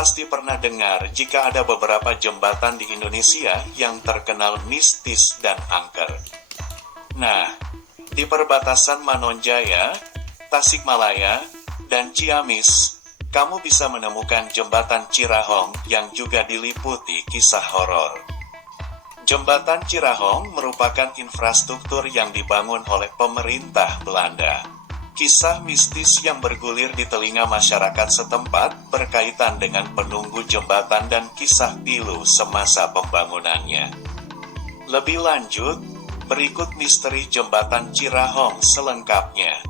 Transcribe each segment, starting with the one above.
pasti pernah dengar jika ada beberapa jembatan di Indonesia yang terkenal mistis dan angker. Nah, di perbatasan Manonjaya, Tasikmalaya, dan Ciamis, kamu bisa menemukan jembatan Cirahong yang juga diliputi kisah horor. Jembatan Cirahong merupakan infrastruktur yang dibangun oleh pemerintah Belanda. Kisah mistis yang bergulir di telinga masyarakat setempat berkaitan dengan penunggu jembatan dan kisah pilu semasa pembangunannya. Lebih lanjut, berikut misteri Jembatan Cirahong selengkapnya.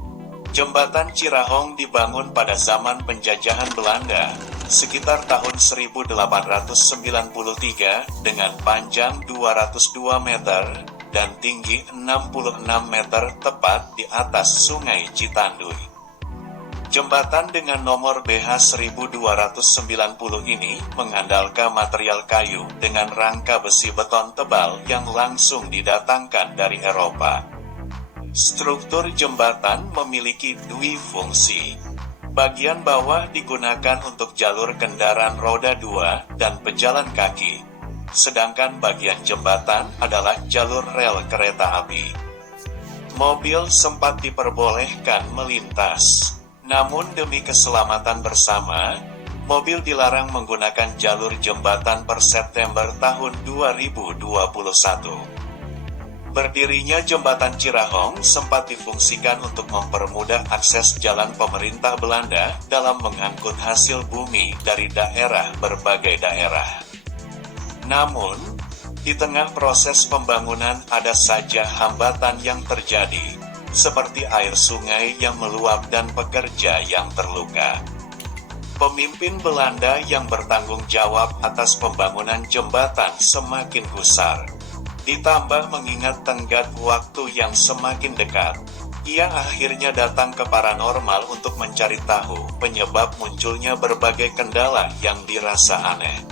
Jembatan Cirahong dibangun pada zaman penjajahan Belanda, sekitar tahun 1893, dengan panjang 202 meter dan tinggi 66 meter tepat di atas Sungai Citanduy. Jembatan dengan nomor BH 1290 ini mengandalkan material kayu dengan rangka besi beton tebal yang langsung didatangkan dari Eropa. Struktur jembatan memiliki dua fungsi. Bagian bawah digunakan untuk jalur kendaraan roda 2 dan pejalan kaki, sedangkan bagian jembatan adalah jalur rel kereta api. Mobil sempat diperbolehkan melintas, namun demi keselamatan bersama, mobil dilarang menggunakan jalur jembatan per September tahun 2021. Berdirinya Jembatan Cirahong sempat difungsikan untuk mempermudah akses jalan pemerintah Belanda dalam mengangkut hasil bumi dari berbagai daerah. Namun, di tengah proses pembangunan ada saja hambatan yang terjadi, seperti air sungai yang meluap dan pekerja yang terluka. Pemimpin Belanda yang bertanggung jawab atas pembangunan jembatan semakin gusar. Ditambah mengingat tenggat waktu yang semakin dekat, ia akhirnya datang ke paranormal untuk mencari tahu penyebab munculnya berbagai kendala yang dirasa aneh.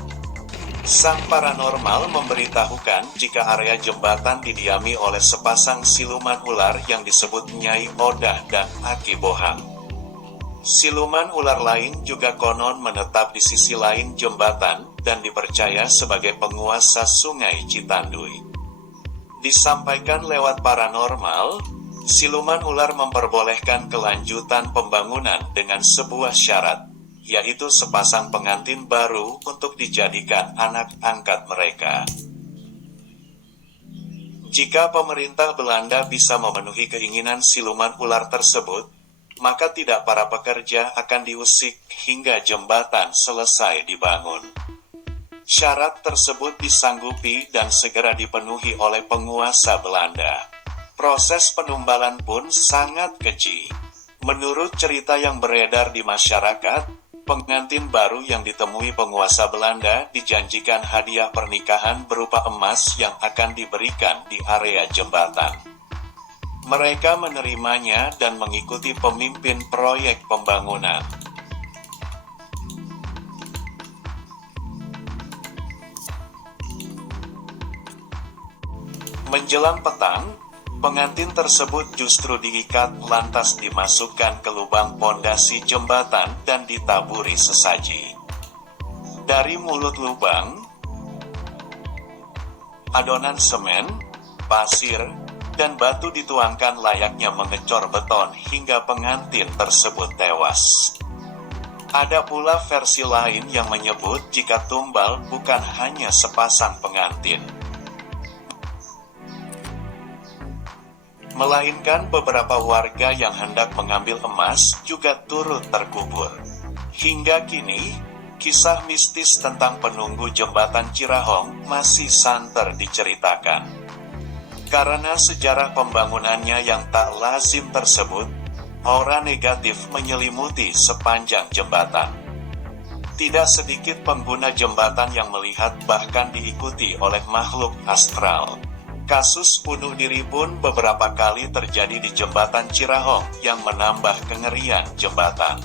Sang paranormal memberitahukan jika area jembatan didiami oleh sepasang siluman ular yang disebut Nyai Oda dan Aki Bohang. Siluman ular lain juga konon menetap di sisi lain jembatan dan dipercaya sebagai penguasa Sungai Citanduy. Disampaikan lewat paranormal, siluman ular memperbolehkan kelanjutan pembangunan dengan sebuah syarat, yaitu sepasang pengantin baru untuk dijadikan anak angkat mereka. Jika pemerintah Belanda bisa memenuhi keinginan siluman ular tersebut, maka tidak para pekerja akan diusik hingga jembatan selesai dibangun. Syarat tersebut disanggupi dan segera dipenuhi oleh penguasa Belanda. Proses penumbalan pun sangat keji. Menurut cerita yang beredar di masyarakat, pengantin baru yang ditemui penguasa Belanda dijanjikan hadiah pernikahan berupa emas yang akan diberikan di area jembatan. Mereka menerimanya dan mengikuti pemimpin proyek pembangunan. Menjelang petang, pengantin tersebut justru diikat lantas dimasukkan ke lubang pondasi jembatan dan ditaburi sesaji. Dari mulut lubang, adonan semen, pasir, dan batu dituangkan layaknya mengecor beton hingga pengantin tersebut tewas. Ada pula versi lain yang menyebut jika tumbal bukan hanya sepasang pengantin, melainkan beberapa warga yang hendak mengambil emas juga turut terkubur. Hingga kini, kisah mistis tentang penunggu jembatan Cirahong masih santer diceritakan. Karena sejarah pembangunannya yang tak lazim tersebut, aura negatif menyelimuti sepanjang jembatan. Tidak sedikit pengguna jembatan yang melihat bahkan diikuti oleh makhluk astral. Kasus bunuh diri pun beberapa kali terjadi di jembatan Cirahong yang menambah kengerian jembatan.